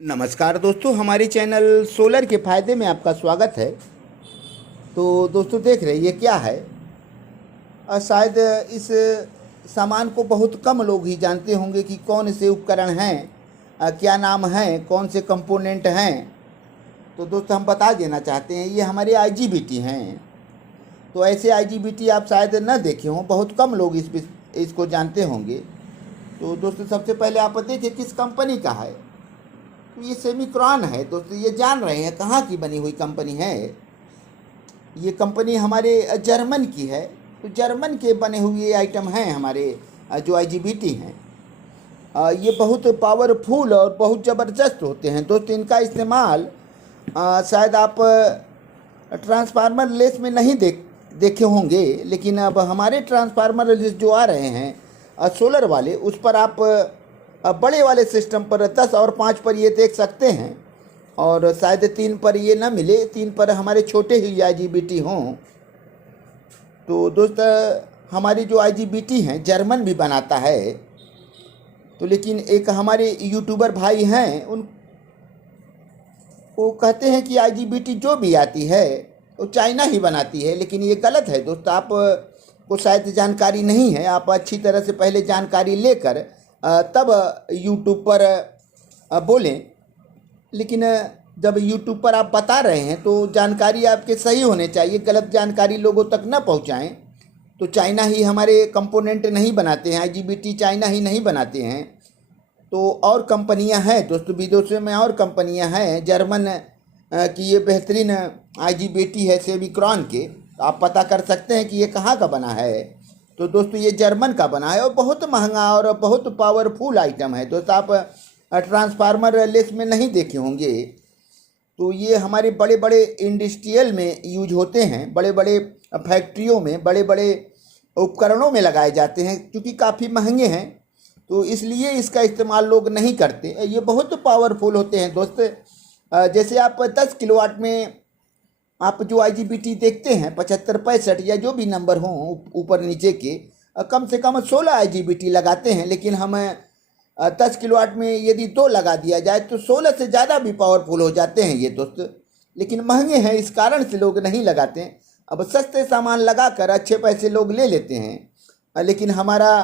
नमस्कार दोस्तों, हमारे चैनल सोलर के फ़ायदे में आपका स्वागत है। तो दोस्तों देख रहे हैं ये क्या है। शायद इस सामान को बहुत कम लोग ही जानते होंगे कि कौन से उपकरण हैं, क्या नाम है, कौन से कंपोनेंट हैं। तो दोस्तों हम बता देना चाहते हैं, ये हमारे आईजीबीटी हैं। तो ऐसे आईजीबीटी आप शायद न देखे हों, बहुत कम लोग इसको जानते होंगे। तो दोस्तों सबसे पहले आप देखिए किस कंपनी का है। तो ये सेमिक्रॉन है दोस्तों, ये जान रहे हैं कहाँ की बनी हुई कंपनी है। ये कंपनी हमारे जर्मन की है। तो जर्मन के बने हुए आइटम हैं हमारे जो आईजीबीटी हैं। ये बहुत पावरफुल और बहुत ज़बरदस्त होते हैं दोस्तों। इनका इस्तेमाल शायद आप ट्रांसफार्मर लेस में नहीं देखे होंगे, लेकिन अब हमारे ट्रांसफार्मर लेस जो आ रहे हैं सोलर वाले, उस पर आप बड़े वाले सिस्टम पर 10 और 5 पर ये देख सकते हैं, और शायद 3 पर ये ना मिले, 3 पर हमारे छोटे ही आईजीबीटी हों। तो दोस्त हमारी जो आईजीबीटी हैं जर्मन भी बनाता है। तो लेकिन एक हमारे यूट्यूबर भाई हैं, उन वो कहते हैं कि आईजीबीटी जो भी आती है वो चाइना ही बनाती है, लेकिन ये गलत है दोस्त। आप को शायद जानकारी नहीं है। आप अच्छी तरह से पहले जानकारी लेकर तब यूट्यूब पर बोलें। लेकिन जब यूट्यूब पर आप बता रहे हैं तो जानकारी आपके सही होने चाहिए, गलत जानकारी लोगों तक न पहुंचाएं। तो चाइना ही हमारे कंपोनेंट नहीं बनाते हैं, आईजीबीटी चाइना ही नहीं बनाते हैं। तो और कंपनियां हैं दोस्तों, विदेशों में और कंपनियां हैं। जर्मन की ये बेहतरीन आईजीबीटी है सेमिक्रॉन के। तो आप पता कर सकते हैं कि ये कहाँ का बना है। तो दोस्तों ये जर्मन का बना है और बहुत महंगा और बहुत पावरफुल आइटम है दोस्त। आप ट्रांसफार्मर लेस में नहीं देखे होंगे। तो ये हमारे बड़े बड़े इंडस्ट्रियल में यूज होते हैं, बड़े बड़े फैक्ट्रियों में, बड़े बड़े उपकरणों में लगाए जाते हैं। क्योंकि काफ़ी महंगे हैं तो इसलिए इसका इस्तेमाल लोग नहीं करते। ये बहुत पावरफुल होते हैं दोस्त। जैसे आप 10 किलोवाट में आप जो आईजीबीटी देखते हैं 75 65 या जो भी नंबर हों ऊपर नीचे के, कम से कम 16 आईजीबीटी लगाते हैं। लेकिन हम 10 किलोवाट में यदि 2 लगा दिया जाए तो 16 से ज़्यादा भी पावरफुल हो जाते हैं ये दोस्त। लेकिन महंगे हैं, इस कारण से लोग नहीं लगाते हैं। अब सस्ते सामान लगाकर अच्छे पैसे लोग ले लेते हैं, लेकिन हमारा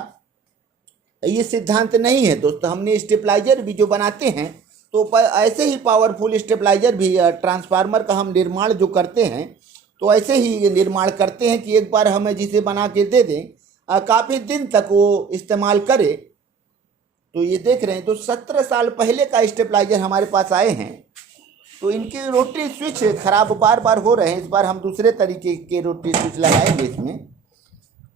ये सिद्धांत नहीं है दोस्त। हमने स्टेबलाइजर भी जो बनाते हैं तो ऐसे ही पावरफुल स्टेबलाइजर भी, ट्रांसफार्मर का हम निर्माण जो करते हैं तो ऐसे ही निर्माण करते हैं कि एक बार हमें जिसे बना के दे दें, काफ़ी दिन तक वो इस्तेमाल करे। तो ये देख रहे हैं तो 17 साल पहले का स्टेबलाइजर हमारे पास आए हैं। तो इनके रोटरी स्विच खराब बार बार हो रहे हैं। इस बार हम दूसरे तरीके के रोटरी स्विच लगाएंगे इसमें।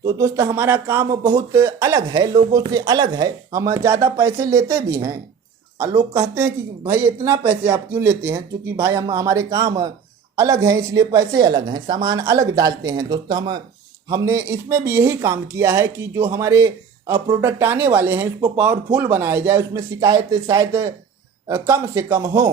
तो दोस्त हमारा काम बहुत अलग है, लोगों से अलग है। हम ज़्यादा पैसे लेते भी हैं और लोग कहते हैं कि भाई इतना पैसे आप क्यों लेते हैं। क्योंकि भाई हमारे काम अलग हैं, इसलिए पैसे अलग हैं, सामान अलग डालते हैं दोस्त। हमने इसमें भी यही काम किया है कि जो हमारे प्रोडक्ट आने वाले हैं उसको पावरफुल बनाया जाए, उसमें शिकायत शायद कम से कम हो,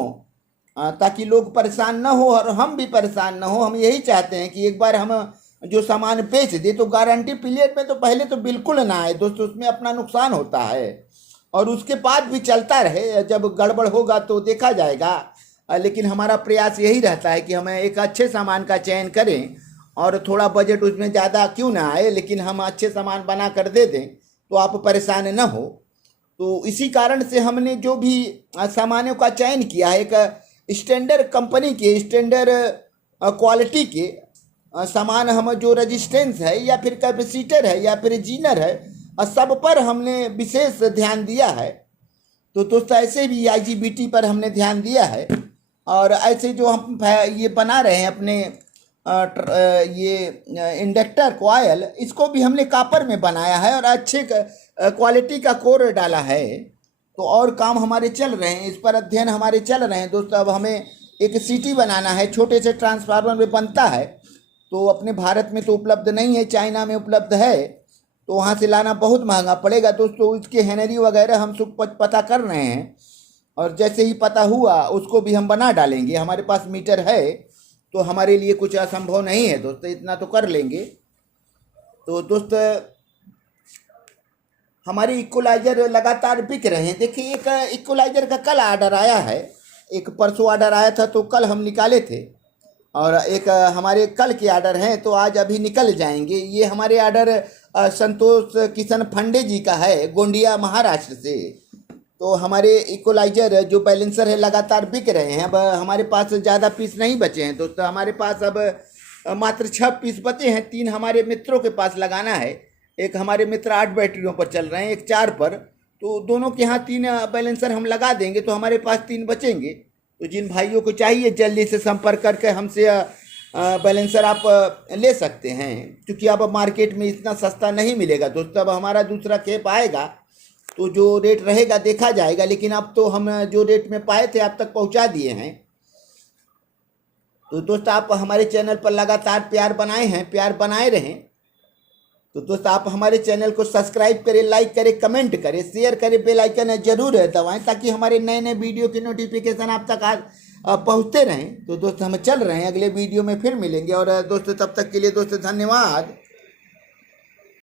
ताकि लोग परेशान न हो और हम भी परेशान न हो। हम यही चाहते हैं कि एक बार हम जो सामान बेच दे तो गारंटी पीरियड में तो पहले तो बिल्कुल ना आए दोस्तों, उसमें अपना नुकसान होता है। और उसके बाद भी चलता रहे, जब गड़बड़ होगा तो देखा जाएगा। लेकिन हमारा प्रयास यही रहता है कि हमें एक अच्छे सामान का चयन करें और थोड़ा बजट उसमें ज़्यादा क्यों ना आए, लेकिन हम अच्छे सामान बना कर दे दें तो आप परेशान न हो। तो इसी कारण से हमने जो भी सामानों का चयन किया है, एक स्टैंडर्ड कंपनी के, स्टैंडर्ड क्वालिटी के सामान, हम जो रेजिस्टेंस है या फिर कैपेसिटर है या फिर जीनर है, सब पर हमने विशेष ध्यान दिया है। तो दोस्तों ऐसे भी आईजीबीटी पर हमने ध्यान दिया है। और ऐसे जो हम ये बना रहे हैं अपने ये इंडक्टर कॉयल, इसको भी हमने कॉपर में बनाया है और अच्छे क्वालिटी का कोर डाला है। तो और काम हमारे चल रहे हैं, इस पर अध्ययन हमारे चल रहे हैं दोस्तों। अब हमें एक सीटी बनाना है, छोटे से ट्रांसफार्मर में बनता है। तो अपने भारत में तो उपलब्ध नहीं है, चाइना में उपलब्ध है। तो वहाँ से लाना बहुत महंगा पड़ेगा दोस्तों। इसके हैनरी वगैरह हम सब पता कर रहे हैं, और जैसे ही पता हुआ उसको भी हम बना डालेंगे। हमारे पास मीटर है तो हमारे लिए कुछ असंभव नहीं है दोस्तों, इतना तो कर लेंगे। तो दोस्त हमारे इक्वलाइजर लगातार बिक रहे हैं। देखिए, एक इक्वलाइजर का कल ऑर्डर आया है, एक परसों ऑर्डर आया था तो कल हम निकाले थे, और एक हमारे कल के ऑर्डर हैं तो आज अभी निकल जाएंगे। ये हमारे ऑर्डर संतोष किशन फंडे जी का है, गोंडिया महाराष्ट्र से। तो हमारे इक्वलाइजर जो बैलेंसर है लगातार बिक रहे हैं। अब हमारे पास ज़्यादा पीस नहीं बचे हैं दोस्तों, हमारे पास अब मात्र 6 पीस बचे हैं। 3 हमारे मित्रों के पास लगाना है, एक हमारे मित्र 8 बैटरियों पर चल रहे हैं, एक 4 पर, तो दोनों के यहाँ 3 बैलेंसर हम लगा देंगे तो हमारे पास 3 बचेंगे। तो जिन भाइयों को चाहिए जल्दी से संपर्क करके हमसे बैलेंसर आप ले सकते हैं, क्योंकि अब मार्केट में इतना सस्ता नहीं मिलेगा दोस्तों। अब हमारा दूसरा खेप आएगा तो जो रेट रहेगा देखा जाएगा, लेकिन अब तो हम जो रेट में पाए थे आप तक पहुंचा दिए हैं। तो दोस्तों, आप हमारे चैनल पर लगातार प्यार बनाए हैं, प्यार बनाए रहें। तो दोस्तों, आप हमारे चैनल को सब्सक्राइब करें, लाइक करें, कमेंट करें, शेयर करें, बेल आइकन जरूर दबाएं ताकि हमारे नए नए वीडियो की नोटिफिकेशन आप तक पहुंचते रहें। तो दोस्तों, हम चल रहे हैं, अगले वीडियो में फिर मिलेंगे। और दोस्तों, तब तक के लिए दोस्तों धन्यवाद।